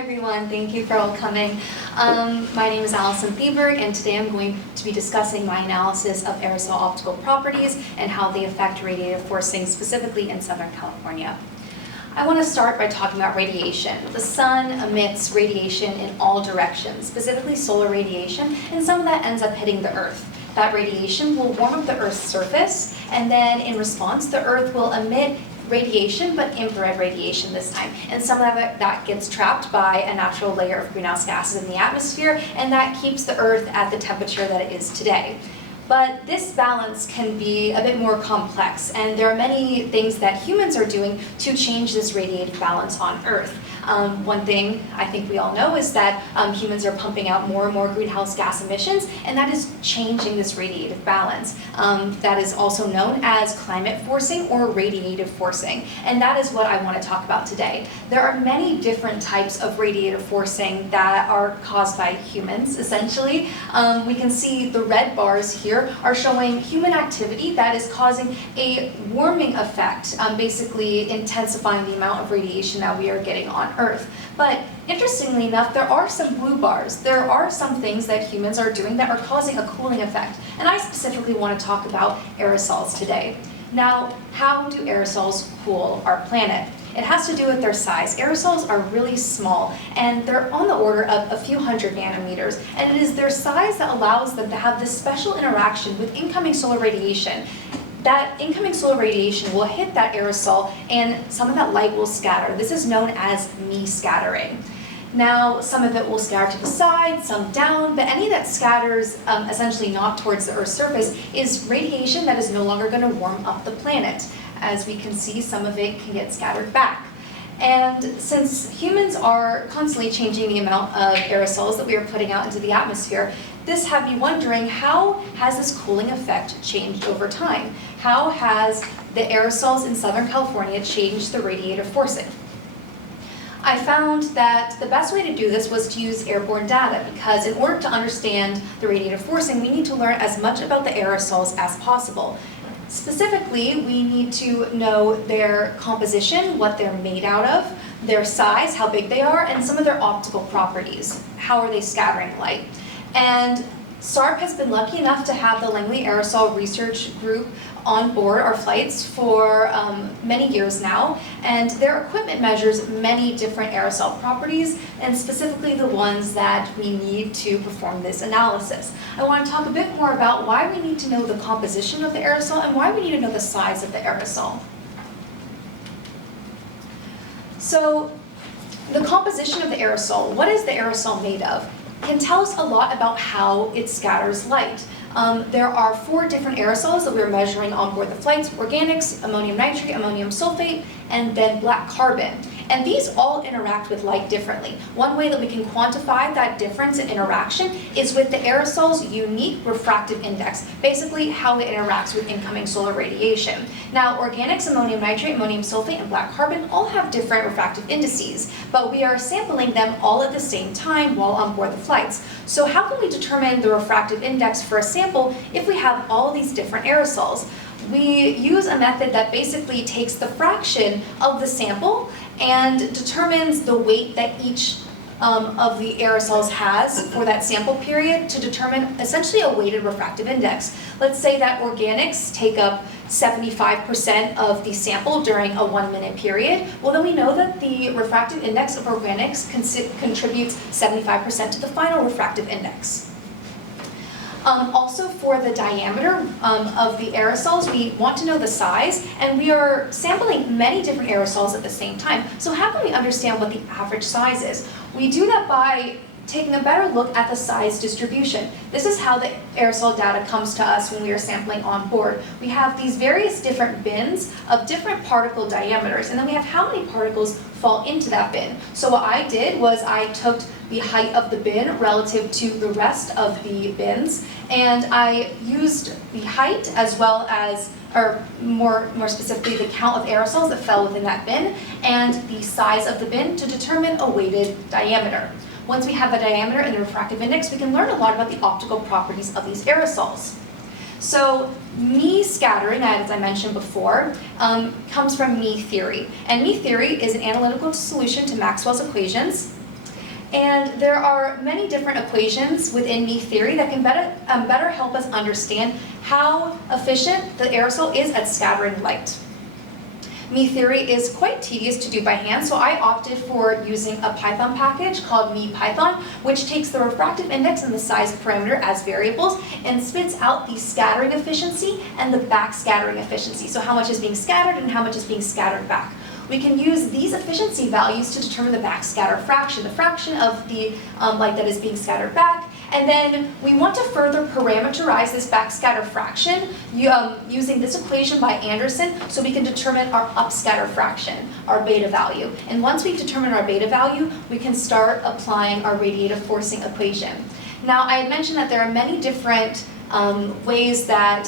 Hi everyone, thank you for all coming. My name is Alison Thieberg, and today I'm going to be discussing my analysis of aerosol optical properties and how they affect radiative forcing, specifically in Southern California. I want to start by talking about radiation. The sun emits radiation in all directions, specifically solar radiation, and some of that ends up hitting the Earth. That radiation will warm up the Earth's surface, and then in response, the Earth will emit radiation, but infrared radiation this time. And some of that gets trapped by a natural layer of greenhouse gases in the atmosphere, and that keeps the Earth at the temperature that it is today. But this balance can be a bit more complex, and there are many things that humans are doing to change this radiative balance on Earth. One thing I think we all know is that humans are pumping out more and more greenhouse gas emissions, and that is changing this radiative balance. That is also known as climate forcing or radiative forcing, and that is what I want to talk about today. There are many different types of radiative forcing that are caused by humans, essentially. We can see the red bars here are showing human activity that is causing a warming effect, basically intensifying the amount of radiation that we are getting on Earth. But interestingly enough, there are some blue bars. There are some things that humans are doing that are causing a cooling effect. And I specifically want to talk about aerosols today. Now, how do aerosols cool our planet? It has to do with their size. Aerosols are really small, and they're on the order of a few hundred nanometers, and it is their size that allows them to have this special interaction with incoming solar radiation. That incoming solar radiation will hit that aerosol, and some of that light will scatter. This is known as me-scattering. Now, some of it will scatter to the side, some down, but any that scatters essentially not towards the Earth's surface is radiation that is no longer going to warm up the planet. As we can see, some of it can get scattered back. And since humans are constantly changing the amount of aerosols that we are putting out into the atmosphere, this had me wondering, how has this cooling effect changed over time? How has the aerosols in Southern California changed the radiative forcing? I found that the best way to do this was to use airborne data, because in order to understand the radiative forcing, we need to learn as much about the aerosols as possible. Specifically, we need to know their composition, what they're made out of, their size, how big they are, and some of their optical properties. How are they scattering light? And SARP has been lucky enough to have the Langley Aerosol Research Group on board our flights for many years now, and their equipment measures many different aerosol properties, and specifically the ones that we need to perform this analysis. I want to talk a bit more about why we need to know the composition of the aerosol and why we need to know the size of the aerosol. So, the composition of the aerosol, what is the aerosol made of, can tell us a lot about how it scatters light. There are 4 different aerosols that we're measuring on board the flights: organics, ammonium nitrate, ammonium sulfate, and then black carbon. And these all interact with light differently. One way that we can quantify that difference in interaction is with the aerosol's unique refractive index, basically how it interacts with incoming solar radiation. Now, organics, ammonium nitrate, ammonium sulfate, and black carbon all have different refractive indices, but we are sampling them all at the same time while on board the flights. So how can we determine the refractive index for a sample if we have all these different aerosols? We use a method that basically takes the fraction of the sample and determines the weight that each of the aerosols has for that sample period to determine essentially a weighted refractive index. Let's say that organics take up 75% of the sample during a 1-minute period. Well, then we know that the refractive index of organics contributes 75% to the final refractive index. Also, for the diameter of the aerosols, we want to know the size, and we are sampling many different aerosols at the same time. So how can we understand what the average size is? We do that by taking a better look at the size distribution. This is how the aerosol data comes to us when we are sampling on board. We have these various different bins of different particle diameters, and then we have how many particles fall into that bin. So what I did was I took the height of the bin relative to the rest of the bins, and I used the height as well as, or more specifically, the count of aerosols that fell within that bin and the size of the bin to determine a weighted diameter. Once we have the diameter and the refractive index, we can learn a lot about the optical properties of these aerosols. So me-scattering, as I mentioned before, comes from me theory. And me theory is an analytical solution to Maxwell's equations. And there are many different equations within me theory that can better help us understand how efficient the aerosol is at scattering light. Me theory is quite tedious to do by hand, so I opted for using a Python package called MePython, which takes the refractive index and the size parameter as variables and spits out the scattering efficiency and the backscattering efficiency. So how much is being scattered and how much is being scattered back. We can use these efficiency values to determine the backscatter fraction, the fraction of the light that is being scattered back. And then we want to further parameterize this backscatter fraction using this equation by Anderson so we can determine our upscatter fraction, our beta value. And once we determine our beta value, we can start applying our radiative forcing equation. Now, I had mentioned that there are many different ways that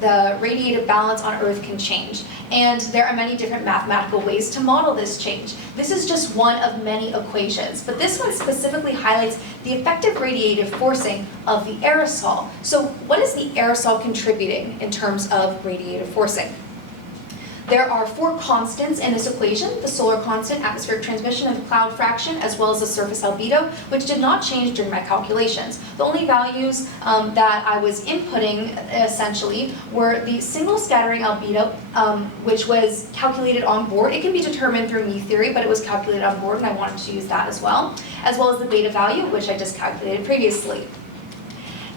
the radiative balance on Earth can change. And there are many different mathematical ways to model this change. This is just one of many equations, but this one specifically highlights the effective radiative forcing of the aerosol. So what is the aerosol contributing in terms of radiative forcing? There are 4 constants in this equation: the solar constant, atmospheric transmission, and the cloud fraction, as well as the surface albedo, which did not change during my calculations. The only values that I was inputting, essentially, were the single scattering albedo, which was calculated on board. It can be determined through me theory, but it was calculated on board, and I wanted to use that as well as the beta value, which I just calculated previously.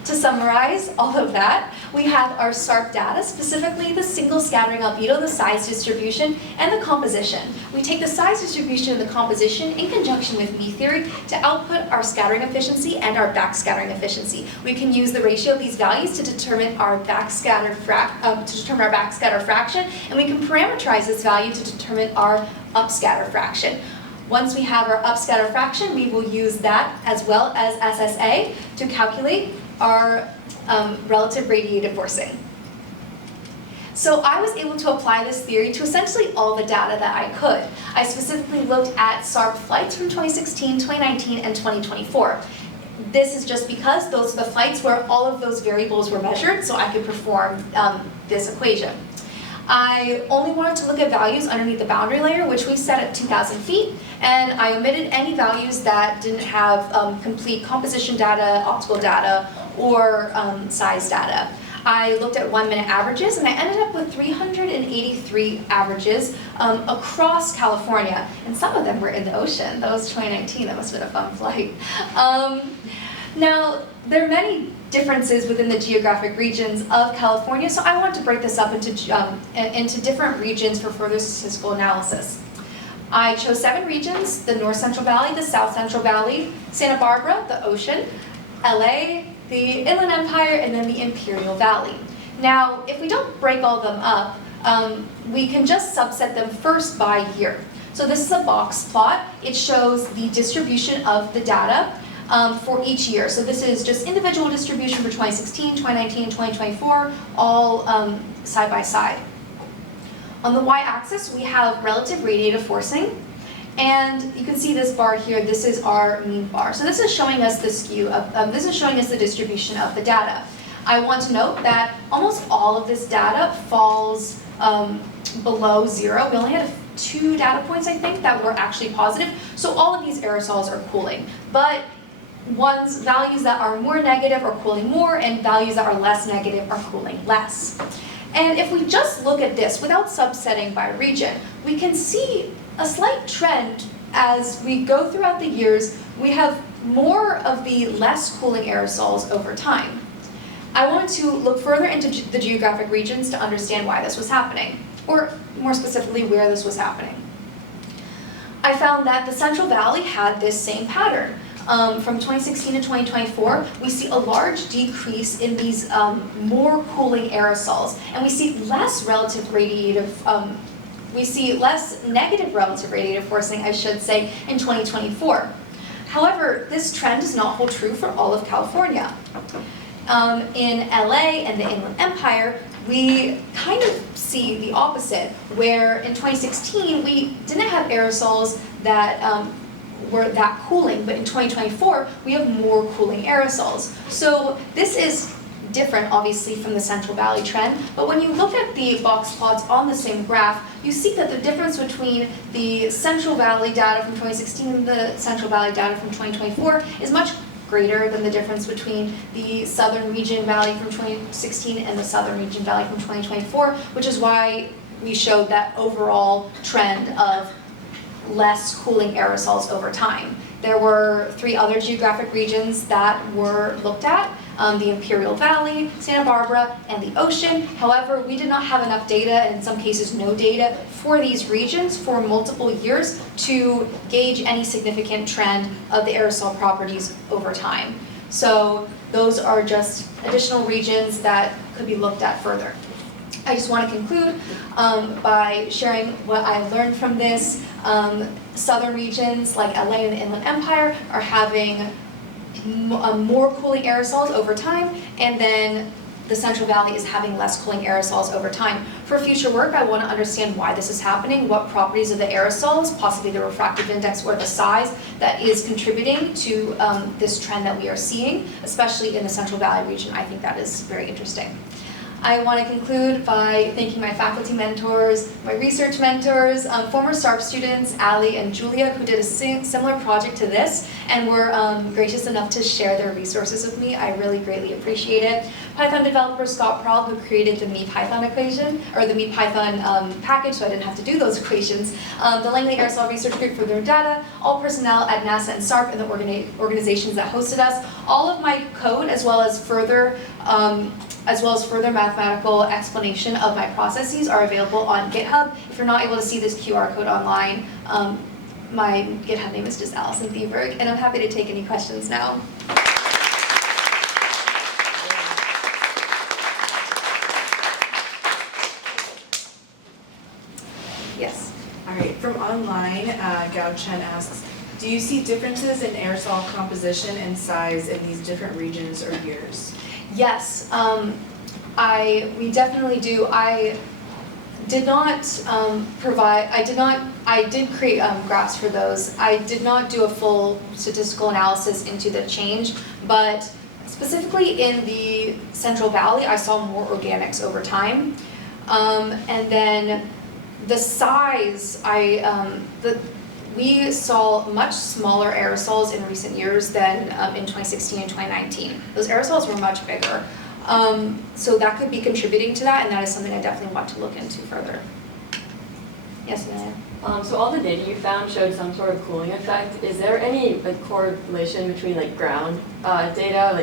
To summarize all of that, we have our SARP data, specifically the single scattering albedo, the size distribution, and the composition. We take the size distribution and the composition in conjunction with me theory to output our scattering efficiency and our backscattering efficiency. We can use the ratio of these values to determine our backscatter fraction, and we can parameterize this value to determine our upscatter fraction. Once we have our upscatter fraction, we will use that as well as SSA to calculate our relative radiative forcing. So I was able to apply this theory to essentially all the data that I could. I specifically looked at SARP flights from 2016, 2019, and 2024. This is just because those are the flights where all of those variables were measured, so I could perform this equation. I only wanted to look at values underneath the boundary layer, which we set at 2,000 feet, and I omitted any values that didn't have complete composition data, optical data, or size data. I looked at 1-minute averages, and I ended up with 383 averages across California, and some of them were in the ocean. That was 2019, that must have been a fun flight. Now, there are many differences within the geographic regions of California, so I wanted to break this up into different regions for further statistical analysis. I chose 7 regions: the North Central Valley, the South Central Valley, Santa Barbara, the ocean, LA, the Inland Empire, and then the Imperial Valley. Now, if we don't break all of them up, we can just subset them first by year. So this is a box plot. It shows the distribution of the data for each year. So this is just individual distribution for 2016, 2019, 2024, all side by side. On the y-axis, we have relative radiative forcing. And you can see this bar here, this is our mean bar. So this is showing us the skew, this is showing us the distribution of the data. I want to note that almost all of this data falls below 0. We only had 2 data points, I think, that were actually positive. So all of these aerosols are cooling. But values that are more negative are cooling more, and values that are less negative are cooling less. And if we just look at this without subsetting by region, we can see a slight trend as we go throughout the years. We have more of the less cooling aerosols over time. I wanted to look further into the geographic regions to understand why this was happening, or more specifically, where this was happening. I found that the Central Valley had this same pattern. From 2016 to 2024, we see a large decrease in these more cooling aerosols, and we see less negative relative radiative forcing, I should say, in 2024. However, this trend does not hold true for all of California. In LA and the Inland Empire, we kind of see the opposite, where in 2016, we didn't have aerosols that were that cooling, but in 2024, we have more cooling aerosols. So this is different, obviously, from the Central Valley trend. But when you look at the box plots on the same graph, you see that the difference between the Central Valley data from 2016 and the Central Valley data from 2024 is much greater than the difference between the Southern Region Valley from 2016 and the Southern Region Valley from 2024, which is why we showed that overall trend of less cooling aerosols over time. There were 3 other geographic regions that were looked at, the Imperial Valley, Santa Barbara, and the ocean. However, we did not have enough data, and in some cases no data, for these regions for multiple years to gauge any significant trend of the aerosol properties over time. So those are just additional regions that could be looked at further. I just want to conclude by sharing what I learned from this. Southern regions like LA and the Inland Empire are having more cooling aerosols over time, and then the Central Valley is having less cooling aerosols over time. For future work, I want to understand why this is happening, what properties of the aerosols, possibly the refractive index or the size, that is contributing to this trend that we are seeing, especially in the Central Valley region. I think that is very interesting. I want to conclude by thanking my faculty mentors, my research mentors, former SARP students, Ali and Julia, who did a similar project to this and were gracious enough to share their resources with me. I really greatly appreciate it. Python developer Scott Prahl, who created the MePython equation, or the MePython package, so I didn't have to do those equations. The Langley Aerosol Research Group for their data, all personnel at NASA and SARP and the organizations that hosted us. All of my code, as well as further mathematical explanation of my processes, are available on GitHub. If you're not able to see this QR code online, my GitHub name is just Alison Thieberg, and I'm happy to take any questions now. Yes. All right, from online, Gao Chen asks, do you see differences in aerosol composition and size in these different regions or years? Yes, we definitely do. I did not I did create graphs for those. I did not do a full statistical analysis into the change, but specifically in the Central Valley, I saw more organics over time. And then the size, we saw much smaller aerosols in recent years than in 2016 and 2019. Those aerosols were much bigger. So that could be contributing to that, and that is something I definitely want to look into further. Yes, Amelia? So all the data you found showed some sort of cooling effect. Is there any correlation between ground data?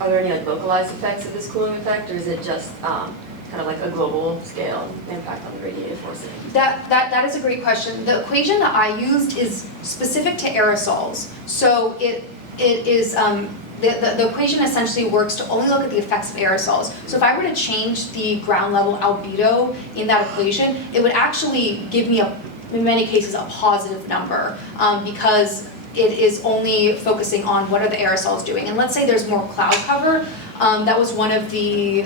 Are there any localized effects of this cooling effect, or is it just kind of a global scale impact on the radiative forcing? That is a great question. The equation that I used is specific to aerosols. So it is, the equation essentially works to only look at the effects of aerosols. So if I were to change the ground level albedo in that equation, it would actually give me, in many cases, a positive number because it is only focusing on what are the aerosols doing. And let's say there's more cloud cover. That was one of the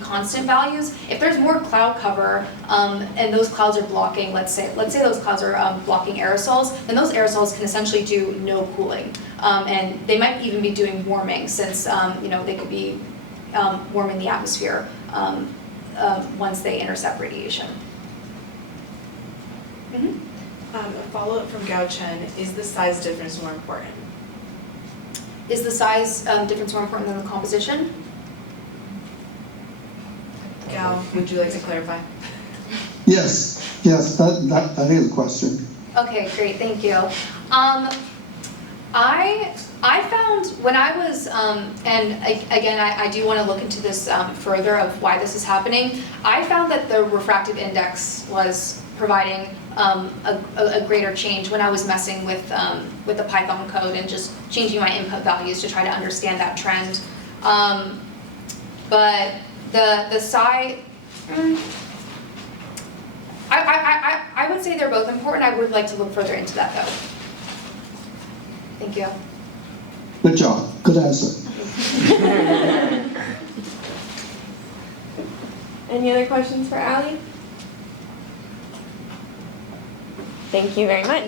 constant values. If there's more cloud cover and those clouds are blocking, let's say those clouds are blocking aerosols, then those aerosols can essentially do no cooling, and they might even be doing warming, since they could be warming the atmosphere once they intercept radiation. Mm-hmm. A follow-up from Gao Chen, is the size difference more important? Is the size difference more important than the composition? Gao, would you like to clarify? Yes, that is a question. Okay, great, thank you. I found when I was, and again, I do want to look into this further of why this is happening. I found that the refractive index was providing a greater change when I was messing with the Python code and just changing my input values to try to understand that trend. But the size, I would say they're both important. I would like to look further into that though. Thank you. Good job. Good answer. Any other questions for Ali? Thank you very much.